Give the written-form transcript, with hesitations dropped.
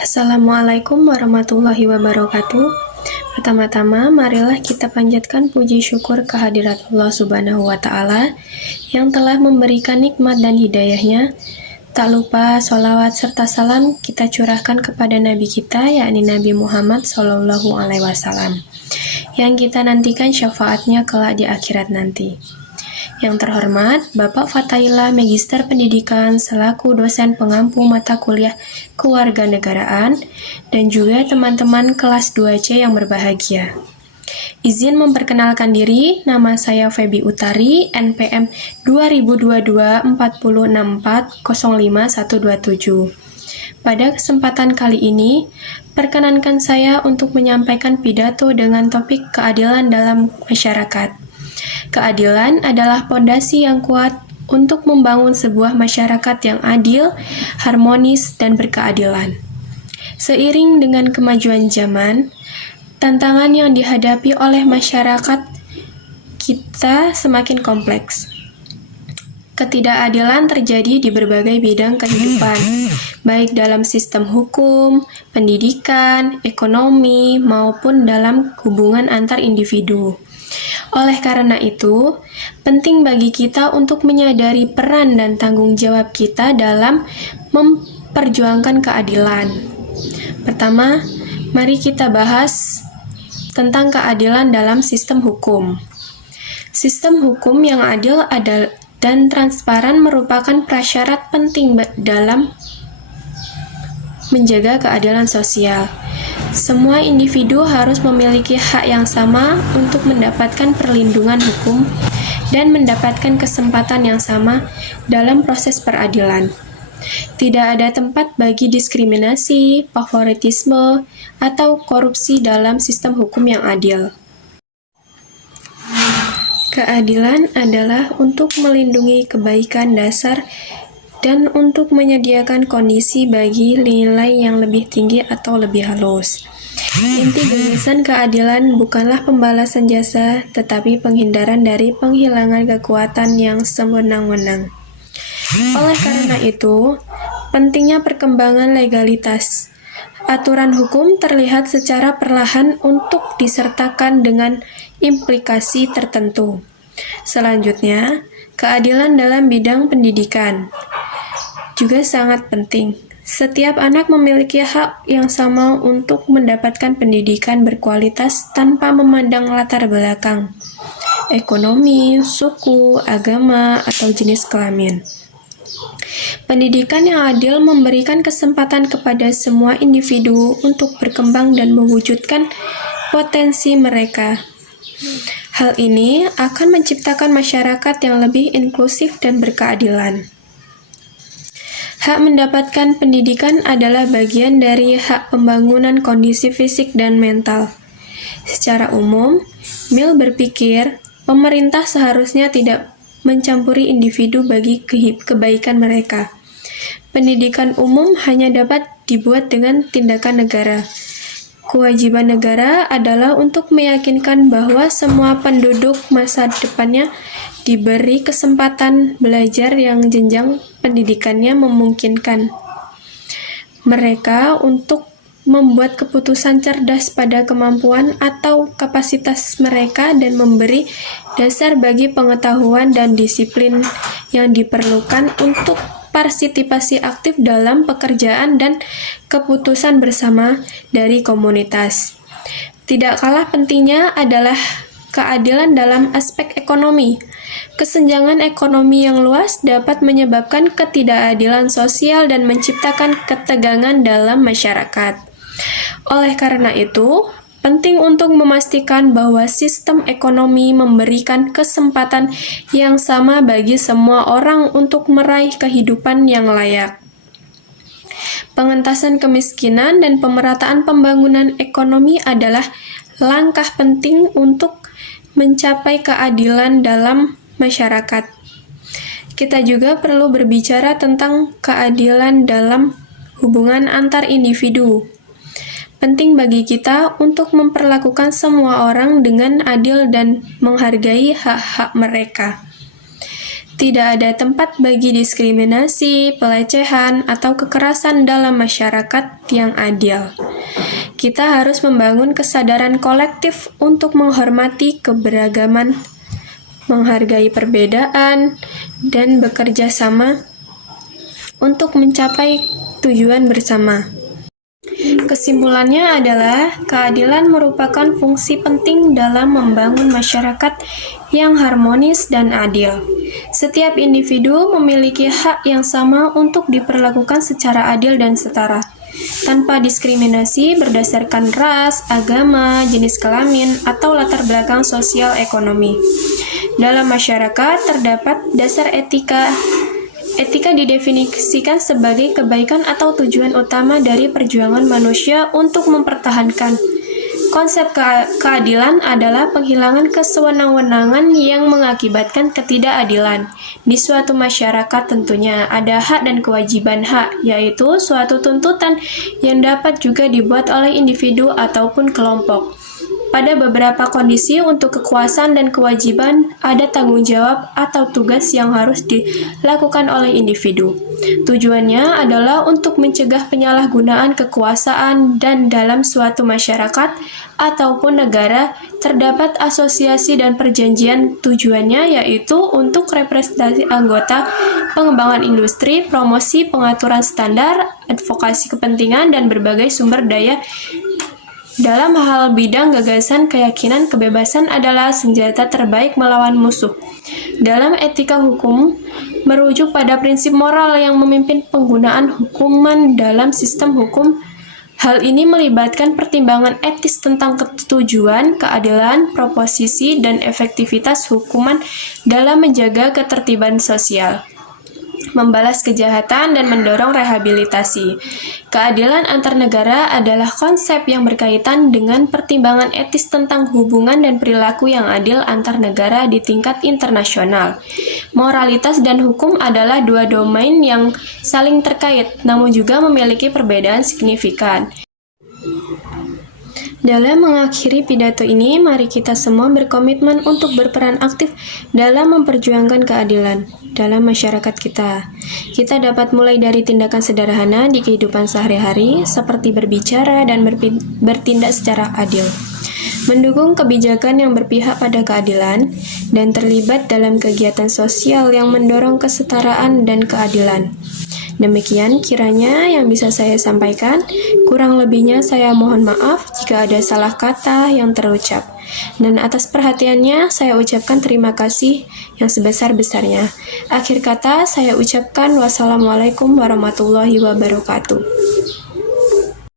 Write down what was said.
Assalamualaikum warahmatullahi wabarakatuh. Pertama-tama, marilah kita panjatkan puji syukur kehadirat Allah Subhanahu wa Ta'ala yang telah memberikan nikmat dan hidayahnya. Tak lupa sholawat serta salam kita curahkan kepada Nabi kita, yakni Nabi Muhammad SAW, yang kita nantikan syafaatnya kelak di akhirat nanti. Yang terhormat, Bapak Fathaillah Magister Pendidikan selaku dosen pengampu mata kuliah Kewarganegaraan dan juga teman-teman kelas 2C yang berbahagia. Izin memperkenalkan diri, nama saya Feby Utari, NPM 2022-406405127. Pada kesempatan kali ini, perkenankan saya untuk menyampaikan pidato dengan topik keadilan dalam masyarakat. Keadilan adalah pondasi yang kuat untuk membangun sebuah masyarakat yang adil, harmonis, dan berkeadilan. Seiring dengan kemajuan zaman, tantangan yang dihadapi oleh masyarakat kita semakin kompleks. Ketidakadilan terjadi di berbagai bidang kehidupan, baik dalam sistem hukum, pendidikan, ekonomi, maupun dalam hubungan antar individu. Oleh karena itu, penting bagi kita untuk menyadari peran dan tanggung jawab kita dalam memperjuangkan keadilan. Pertama, mari kita bahas tentang keadilan dalam sistem hukum. Sistem hukum yang adil dan transparan merupakan prasyarat penting dalam menjaga keadilan sosial. Semua individu harus memiliki hak yang sama untuk mendapatkan perlindungan hukum dan mendapatkan kesempatan yang sama dalam proses peradilan. Tidak ada tempat bagi diskriminasi, favoritisme, atau korupsi dalam sistem hukum yang adil. Keadilan adalah untuk melindungi kebaikan dasar dan untuk menyediakan kondisi bagi nilai yang lebih tinggi atau lebih halus. Inti gagasan keadilan bukanlah pembalasan jasa, tetapi penghindaran dari penghilangan kekuatan yang sewenang-wenang. Oleh karena itu, pentingnya perkembangan legalitas. Aturan hukum terlihat secara perlahan untuk disertakan dengan implikasi tertentu. Selanjutnya, keadilan dalam bidang pendidikan juga sangat penting. Setiap anak memiliki hak yang sama untuk mendapatkan pendidikan berkualitas tanpa memandang latar belakang, ekonomi, suku, agama, atau jenis kelamin. Pendidikan yang adil memberikan kesempatan kepada semua individu untuk berkembang dan mewujudkan potensi mereka. Hal ini akan menciptakan masyarakat yang lebih inklusif dan berkeadilan. Hak mendapatkan pendidikan adalah bagian dari hak pembangunan kondisi fisik dan mental. Secara umum, Mill berpikir pemerintah seharusnya tidak mencampuri individu bagi kebaikan mereka. Pendidikan umum hanya dapat dibuat dengan tindakan negara. Kewajiban negara adalah untuk meyakinkan bahwa semua penduduk masa depannya diberi kesempatan belajar yang jenjang pendidikannya memungkinkan mereka untuk membuat keputusan cerdas pada kemampuan atau kapasitas mereka dan memberi dasar bagi pengetahuan dan disiplin yang diperlukan untuk partisipasi aktif dalam pekerjaan dan keputusan bersama dari komunitas. Tidak kalah pentingnya adalah keadilan dalam aspek ekonomi. Kesenjangan ekonomi yang luas dapat menyebabkan ketidakadilan sosial dan menciptakan ketegangan dalam masyarakat. Oleh karena itu, penting untuk memastikan bahwa sistem ekonomi memberikan kesempatan yang sama bagi semua orang untuk meraih kehidupan yang layak. Pengentasan kemiskinan dan pemerataan pembangunan ekonomi adalah langkah penting untuk mencapai keadilan dalam masyarakat. Kita juga perlu berbicara tentang keadilan dalam hubungan antar individu. Penting bagi kita untuk memperlakukan semua orang dengan adil dan menghargai hak-hak mereka. Tidak ada tempat bagi diskriminasi, pelecehan, atau kekerasan dalam masyarakat yang adil. Kita harus membangun kesadaran kolektif untuk menghormati keberagaman, menghargai perbedaan, dan bekerja sama untuk mencapai tujuan bersama. Kesimpulannya adalah keadilan merupakan fungsi penting dalam membangun masyarakat yang harmonis dan adil. Setiap individu memiliki hak yang sama untuk diperlakukan secara adil dan setara, tanpa diskriminasi berdasarkan ras, agama, jenis kelamin, atau latar belakang sosial ekonomi. Dalam masyarakat terdapat dasar etika. Etika didefinisikan sebagai kebaikan atau tujuan utama dari perjuangan manusia untuk mempertahankan. Konsep keadilan adalah penghilangan kesewenang-wenangan yang mengakibatkan ketidakadilan. Di suatu masyarakat tentunya ada hak dan kewajiban hak, yaitu suatu tuntutan yang dapat juga dibuat oleh individu ataupun kelompok. Pada beberapa kondisi untuk kekuasaan dan kewajiban ada tanggung jawab atau tugas yang harus dilakukan oleh individu. Tujuannya adalah untuk mencegah penyalahgunaan kekuasaan dan dalam suatu masyarakat ataupun negara terdapat asosiasi dan perjanjian tujuannya yaitu untuk representasi anggota, pengembangan industri, promosi, pengaturan standar, advokasi kepentingan, dan berbagai sumber daya. Dalam hal bidang gagasan, keyakinan kebebasan adalah senjata terbaik melawan musuh. Dalam etika hukum, merujuk pada prinsip moral yang memimpin penggunaan hukuman dalam sistem hukum. Hal ini melibatkan pertimbangan etis tentang ketujuan, keadilan, proposisi, dan efektivitas hukuman dalam menjaga ketertiban sosial, membalas kejahatan, dan mendorong rehabilitasi. Keadilan antar negara adalah konsep yang berkaitan dengan pertimbangan etis tentang hubungan dan perilaku yang adil antar negara di tingkat internasional. Moralitas dan hukum adalah dua domain yang saling terkait, namun juga memiliki perbedaan signifikan. Dalam mengakhiri pidato ini, mari kita semua berkomitmen untuk berperan aktif dalam memperjuangkan keadilan dalam masyarakat kita. Kita dapat mulai dari tindakan sederhana di kehidupan sehari-hari, seperti berbicara dan bertindak secara adil, mendukung kebijakan yang berpihak pada keadilan, dan terlibat dalam kegiatan sosial yang mendorong kesetaraan dan keadilan. Demikian kiranya yang bisa saya sampaikan. Kurang lebihnya saya mohon maaf jika ada salah kata yang terucap. Dan atas perhatiannya saya ucapkan terima kasih yang sebesar-besarnya. Akhir kata saya ucapkan wassalamualaikum warahmatullahi wabarakatuh.